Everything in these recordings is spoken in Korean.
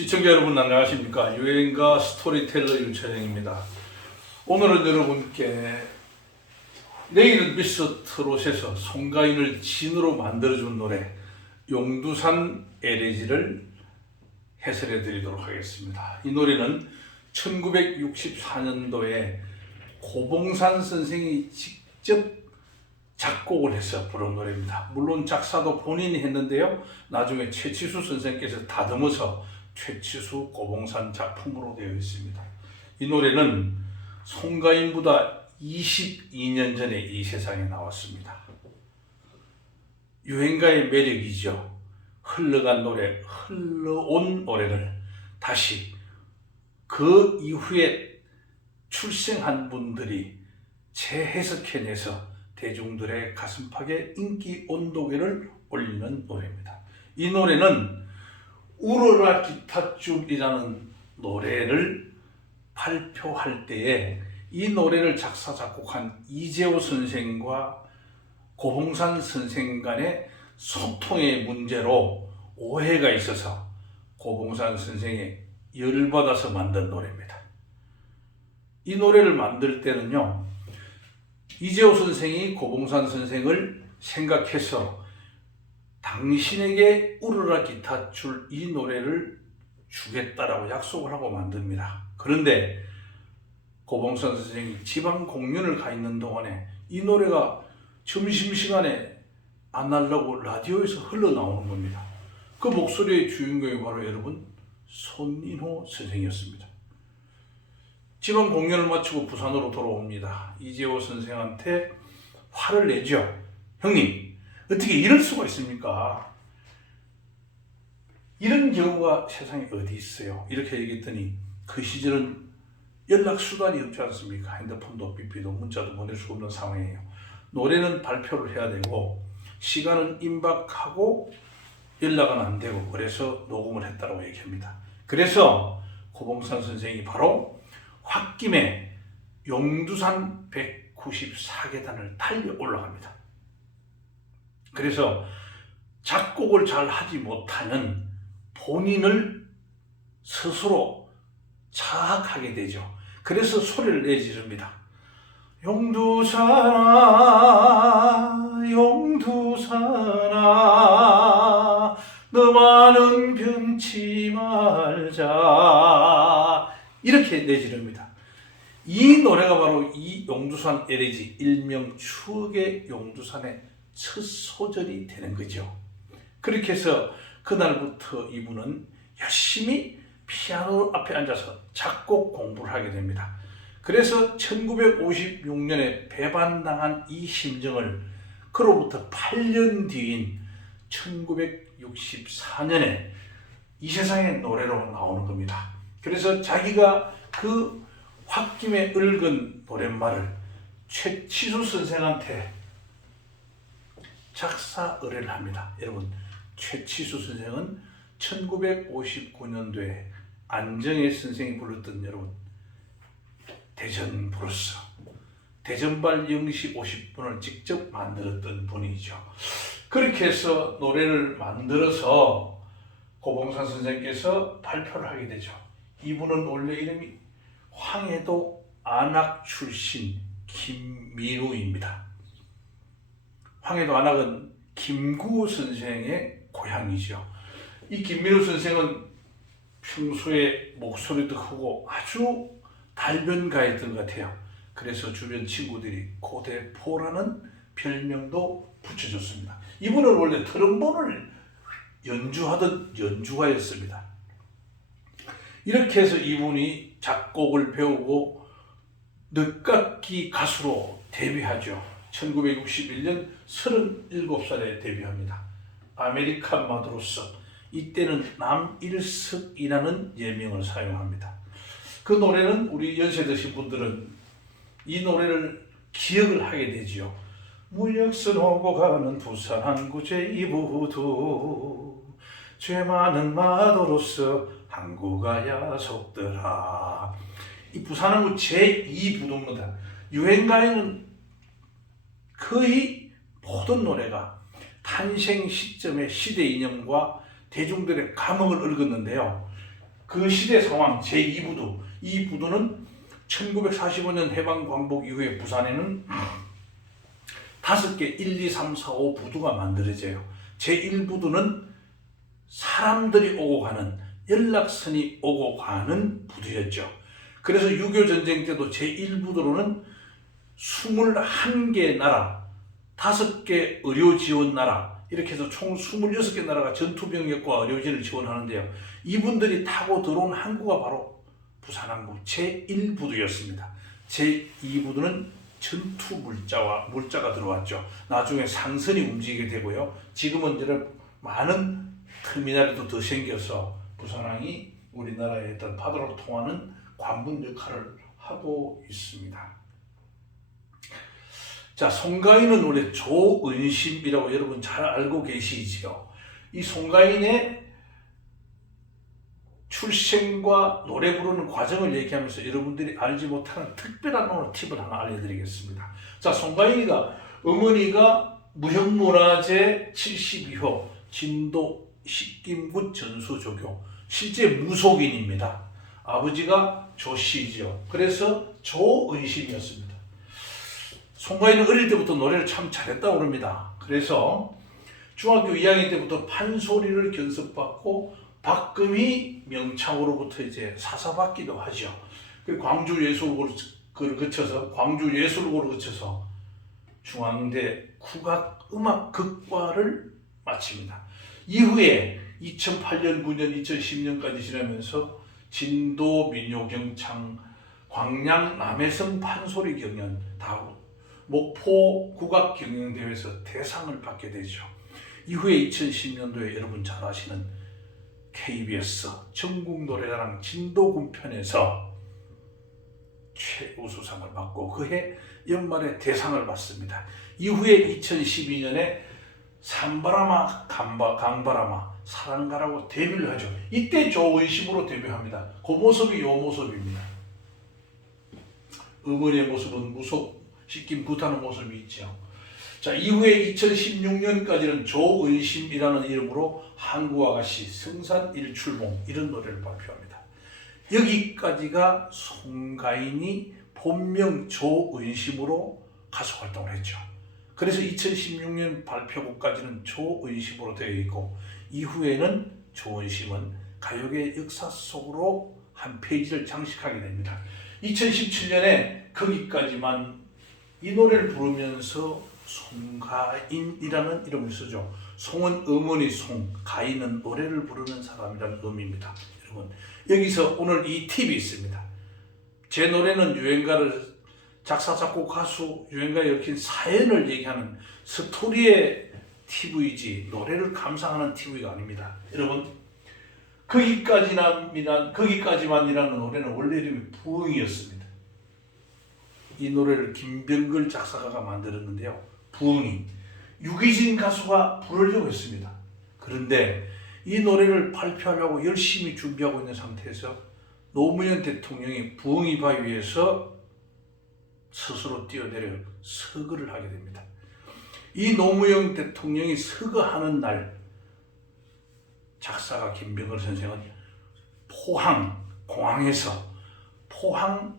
시청자 여러분 안녕하십니까? 유행가 스토리텔러 윤철영입니다. 오늘은 여러분께 내일은 미스터 트롯에서 송가인을 진으로 만들어준 노래 용두산 LAG를 해설해 드리도록 하겠습니다. 이 노래는 1964년도에 고봉산 선생이 직접 작곡을 해서 부른 노래입니다. 물론 작사도 본인이 했는데요. 나중에 최치수 선생께서 다듬어서 최치수 고봉산 작품으로 되어 있습니다. 이 노래는 송가인보다 22년 전에 이 세상에 나왔습니다. 유행가의 매력이죠. 흘러간 노래, 흘러온 노래를 다시 그 이후에 출생한 분들이 재해석해내서 대중들의 가슴팍에 인기 온도계를 올리는 노래입니다. 이 노래는 울어라 기타줄이라는 노래를 발표할 때에 이 노래를 작사 작곡한 이재호 선생과 고봉산 선생 간의 소통의 문제로 오해가 있어서 고봉산 선생이 열받아서 만든 노래입니다. 이 노래를 만들 때는요, 이재호 선생이 고봉산 선생을 생각해서 당신에게 울어라 기타줄 이 노래를 주겠다라고 약속을 하고 만듭니다. 그런데 고봉산 선생이 지방 공연을 가 있는 동안에 이 노래가 점심시간에 안 하려고 라디오에서 흘러나오는 겁니다. 그 목소리의 주인공이 바로 여러분 손인호 선생이었습니다. 지방 공연을 마치고 부산으로 돌아옵니다. 이재호 선생한테 화를 내죠. 형님, 어떻게 이럴 수가 있습니까? 이런 경우가 세상에 어디 있어요? 이렇게 얘기했더니 그 시절은 연락수단이 없지 않습니까? 핸드폰도 삐삐도 문자도 보낼 수 없는 상황이에요. 노래는 발표를 해야 되고 시간은 임박하고 연락은 안 되고 그래서 녹음을 했다고 얘기합니다. 그래서 고봉산 선생이 바로 홧김에 용두산 194계단을 달려 올라갑니다. 그래서 작곡을 잘 하지 못하는 본인을 스스로 자학하게 되죠. 그래서 소리를 내지릅니다. 용두산아 용두산아 너만은 변치 말자 이렇게 내지릅니다. 이 노래가 바로 이 용두산 LAG 일명 추억의 용두산의 첫 소절이 되는 거죠. 그렇게 해서 그날부터 이분은 열심히 피아노 앞에 앉아서 작곡 공부를 하게 됩니다. 그래서 1956년에 배반당한 이 심정을 그로부터 8년 뒤인 1964년에 이 세상의 노래로 나오는 겁니다. 그래서 자기가 그 홧김에 읊은 노랫말을 최치수 선생한테 작사 의뢰를 합니다. 여러분, 최치수 선생은 1959년도에 안정혜 선생이 불렀던 여러분 대전 브루스, 대전발 영시 50분을 직접 만들었던 분이죠. 그렇게 해서 노래를 만들어서 고봉산 선생께서 발표를 하게 되죠. 이분은 원래 이름이 황해도 안악 출신 김민우입니다. 황해도 안악은 김구호 선생의 고향이죠. 이 김민우 선생은 평소에 목소리도 크고 아주 달변가였던 것 같아요. 그래서 주변 친구들이 고대포라는 별명도 붙여줬습니다. 이분은 원래 트럼본을 연주하던 연주가였습니다. 이렇게 해서 이분이 작곡을 배우고 늦깎이 가수로 데뷔하죠. 1961년 37살에 데뷔합니다. 아메리칸 마드로스, 이때는 남일석이라는 예명을 사용합니다. 그 노래는 우리 연세 드신 분들은 이 노래를 기억을 하게 되지요. 무역선 오고 가는 부산 항구 제2부두 죄 많은 마도로서 항구가야 속더라. 이 부산 항구 제2부두입니다. 유행가에는 거의 모든 노래가 탄생 시점의 시대 이념과 대중들의 감흥을 읊었는데요. 그 시대 상황 제2부두. 이 부두는 1945년 해방 광복 이후에 부산에는 5개 1, 2, 3, 4, 5 부두가 만들어져요. 제1부두는 사람들이 오고 가는, 연락선이 오고 가는 부두였죠. 그래서 6.25 전쟁 때도 제1부두로는 21개 나라, 5개 의료 지원 나라, 이렇게 해서 총 26개 나라가 전투병력과 의료진을 지원하는데요. 이분들이 타고 들어온 항구가 바로 부산항구 제1부두였습니다. 제2부두는 전투 물자가 들어왔죠. 나중에 상선이 움직이게 되고요. 지금은 이런 많은 터미널이 더 생겨서 부산항이 우리나라의 어떤 바다로 통하는 관문 역할을 하고 있습니다. 자, 송가인은 원래 조은심이라고 여러분 잘 알고 계시지요. 이 송가인의 출생과 노래 부르는 과정을 얘기하면서 여러분들이 알지 못하는 특별한 오늘 팁을 하나 알려드리겠습니다. 자, 송가인이가 어머니가 무형문화재 72호 진도 식김굿 전수조교, 실제 무속인입니다. 아버지가 조씨죠. 그래서 조은심이었습니다. 송가인은 어릴 때부터 노래를 참 잘했다고 합니다. 그래서 중학교 2학년 때부터 판소리를 견습받고 박금희 명창으로부터 이제 사사받기도 하죠. 그리고 광주예술고를 거쳐서 중앙대 국악음악극과를 마칩니다. 이후에 2008년, 9년, 2010년까지 지나면서 진도 민요경창, 광양 남해성 판소리 경연, 목포 국악경연대회에서 대상을 받게 되죠. 이후에 2010년도에 여러분 잘 아시는 KBS 전국노래자랑 진도군편에서 최우수상을 받고 그해 연말에 대상을 받습니다. 이후에 2012년에 산바라마 강바라마 사랑가라고 데뷔를 하죠. 이때 조은심으로 데뷔합니다. 그 모습이 요 모습입니다. 어머니의 모습은 무속 식김 굿하는 모습이 있죠. 자, 이후에 2016년까지는 조은심이라는 이름으로 한국아가씨, 성산일출봉 이런 노래를 발표합니다. 여기까지가 송가인이 본명 조은심으로 가수 활동을 했죠. 그래서 2016년 발표곡까지는 조은심으로 되어 있고 이후에는 조은심은 가요계 역사 속으로 한 페이지를 장식하게 됩니다. 2017년에 거기까지만 이 노래를 부르면서 송가인이라는 이름을 쓰죠. 송은 어머니 송, 가인은 노래를 부르는 사람이라는 의미입니다. 여러분, 여기서 오늘 이 팁이 있습니다. 제 노래는 유행가를 작사, 작곡, 가수, 유행가에 얽힌 사연을 얘기하는 스토리의 TV이지 노래를 감상하는 TV가 아닙니다. 여러분, 거기까지만이라는 노래는 원래 이름이 부흥이었습니다. 이 노래를 김병걸 작사가가 만들었는데요. 부흥이 유기진 가수가 부르려고 했습니다. 그런데 이 노래를 발표하려고 열심히 준비하고 있는 상태에서 노무현 대통령이 부흥이 바위에서 스스로 뛰어내려 서거를 하게 됩니다. 이 노무현 대통령이 서거하는 날 작사가 김병걸 선생은 포항 공항에서 포항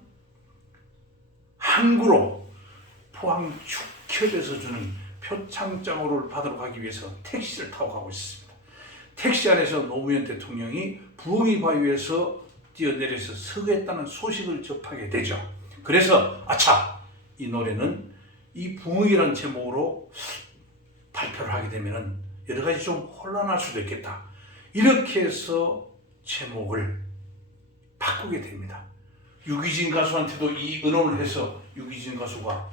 항구로 포항 축협에서 주는 표창장으를 받으러 가기 위해서 택시를 타고 가고 있습니다. 택시 안에서 노무현 대통령이 부흥이 바위에서 뛰어내려서 서거했다는 소식을 접하게 되죠. 그래서 아차, 이 노래는 이 부흥이라는 제목으로 발표를 하게 되면 여러 가지 좀 혼란할 수도 있겠다. 이렇게 해서 제목을 바꾸게 됩니다. 유기진 가수한테도 이 의논을 해서 유기진 가수가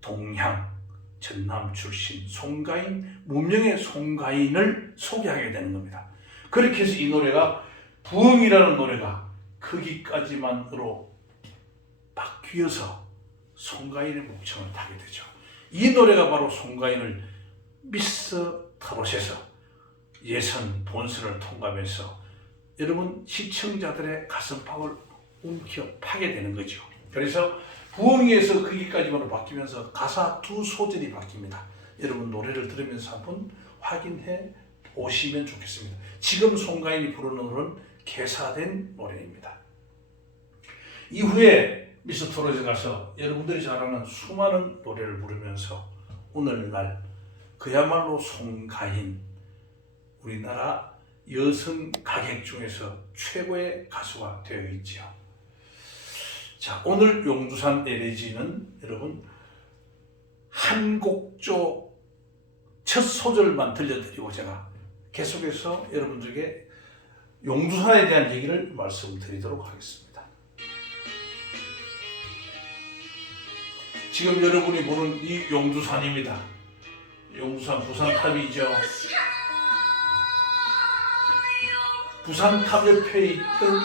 동향, 전남 출신 송가인, 무명의 송가인을 소개하게 되는 겁니다. 그렇게 해서 이 노래가 부흥이라는 노래가 거기까지만으로 바뀌어서 송가인의 목청을 타게 되죠. 이 노래가 바로 송가인을 미스터 트롯에서 예선 본선을 통과해서 여러분 시청자들의 가슴팍을 움켜 파게 되는 거죠. 그래서 부흥에서 거기까지만으로 바뀌면서 가사 두 소절이 바뀝니다. 여러분 노래를 들으면서 한번 확인해 오시면 좋겠습니다. 지금 송가인이 부르는 노래는 개사된 노래입니다. 이후에 미스터롯에 가서 여러분들이 잘 아는 수많은 노래를 부르면서 오늘날 그야말로 송가인, 우리나라 여성 가객 중에서 최고의 가수가 되어 있죠. 자, 오늘 용두산 LAG는 여러분 한 곡조 첫 소절만 들려드리고 제가 계속해서 여러분들에게 용두산에 대한 얘기를 말씀드리도록 하겠습니다. 지금 여러분이 보는 이 용두산입니다. 용두산 부산탑이죠. 부산탑 옆에 있던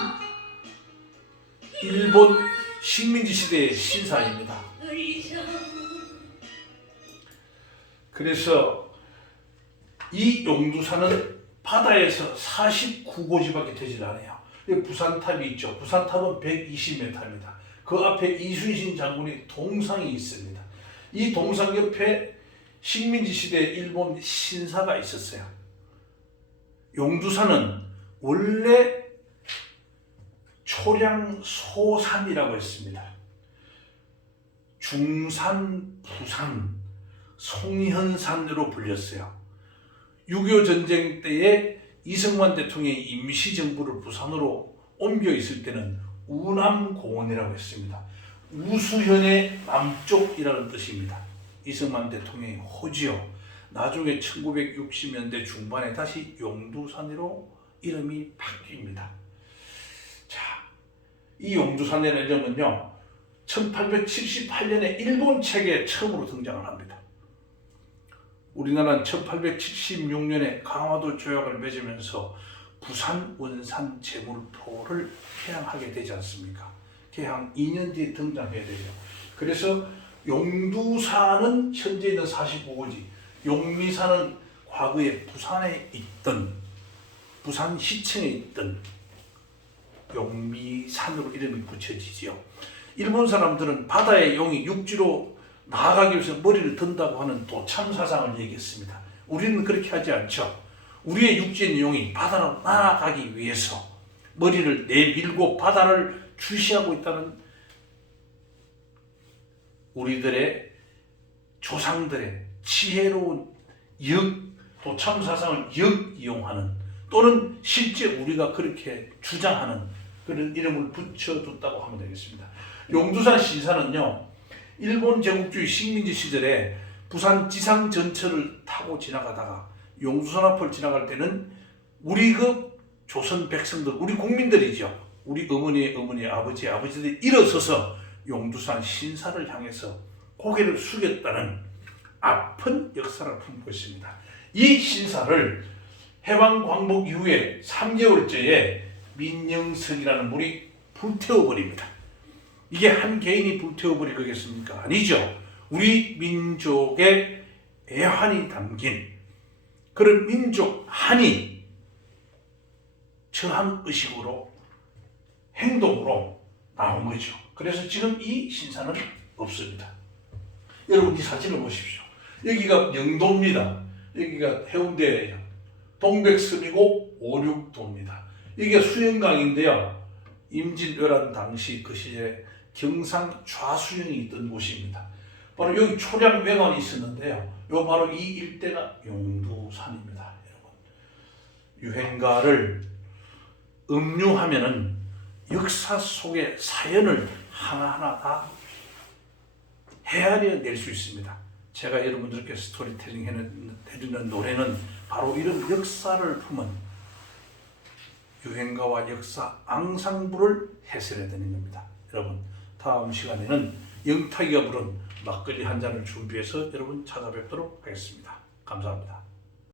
일본 식민지 시대의 신사입니다. 그래서 이 용두산은 바다에서 49고지밖에 되질 않아요. 부산탑이 있죠. 부산탑은 120m입니다. 그 앞에 이순신 장군의 동상이 있습니다. 이 동상 옆에 식민지 시대 일본 신사가 있었어요. 용두산은 원래 초량소산이라고 했습니다. 중산, 부산, 송현산으로 불렸어요. 6.25 전쟁 때에 이승만 대통령이 임시정부를 부산으로 옮겨 있을 때는 우남공원이라고 했습니다. 우수현의 남쪽이라는 뜻입니다. 이승만 대통령의 호지요. 나중에 1960년대 중반에 다시 용두산으로 이름이 바뀝니다. 자, 이 용두산의 이름은요, 1878년에 일본 책에 처음으로 등장을 합니다. 우리나라는 1876년에 강화도 조약을 맺으면서 부산 원산 제물포를 개항하게 되지 않습니까? 개항 2년 뒤에 등장해야 되죠. 그래서 용두산은 현재 있는 45고지, 용미산은 과거에 부산에 있던 부산시청에 있던 용미산으로 이름이 붙여지지요. 일본 사람들은 바다의 용이 육지로 나아가기 위해서 머리를 든다고 하는 도참사상을 얘기했습니다. 우리는 그렇게 하지 않죠. 우리의 육지에 있는 용이 바다로 나아가기 위해서 머리를 내밀고 바다를 주시하고 있다는 우리들의 조상들의 지혜로운 도참사상을 역이용하는, 또는 실제 우리가 그렇게 주장하는 그런 이름을 붙여뒀다고 하면 되겠습니다. 용두산 신사는요, 일본 제국주의 식민지 시절에 부산 지상 전철을 타고 지나가다가 용두산 앞을 지나갈 때는 우리 그 조선 백성들, 우리 국민들이죠. 우리 어머니, 아버지들이 일어서서 용두산 신사를 향해서 고개를 숙였다는 아픈 역사를 품고 있습니다. 이 신사를 해방광복 이후에 3개월째에 민영석이라는 분이 불태워버립니다. 이게 한 개인이 불태워버릴 거겠습니까? 아니죠. 우리 민족의 애환이 담긴 그런 민족 한이 저항의식으로, 행동으로 나온 거죠. 그래서 지금 이 신사는 없습니다. 여러분 이 사진을 보십시오. 여기가 영도입니다. 여기가 해운대예요. 동백섬이고 오륙도입니다. 이게 수영강인데요. 임진왜란 당시 그 시절에 경상 좌수영이 있던 곳입니다. 바로 여기 초량외관이 있었는데요. 요 바로 이 일대가 용두산입니다. 여러분, 유행가를 음유하면은 역사 속의 사연을 하나하나 다 헤아려 낼 수 있습니다. 제가 여러분들께 스토리텔링 해드리는 노래는 바로 이런 역사를 품은 유행가와 역사 앙상블을 해설해야 되는 겁니다. 여러분, 다음 시간에는 영탁이가 부른 막걸리 한 잔을 준비해서 여러분 찾아뵙도록 하겠습니다. 감사합니다.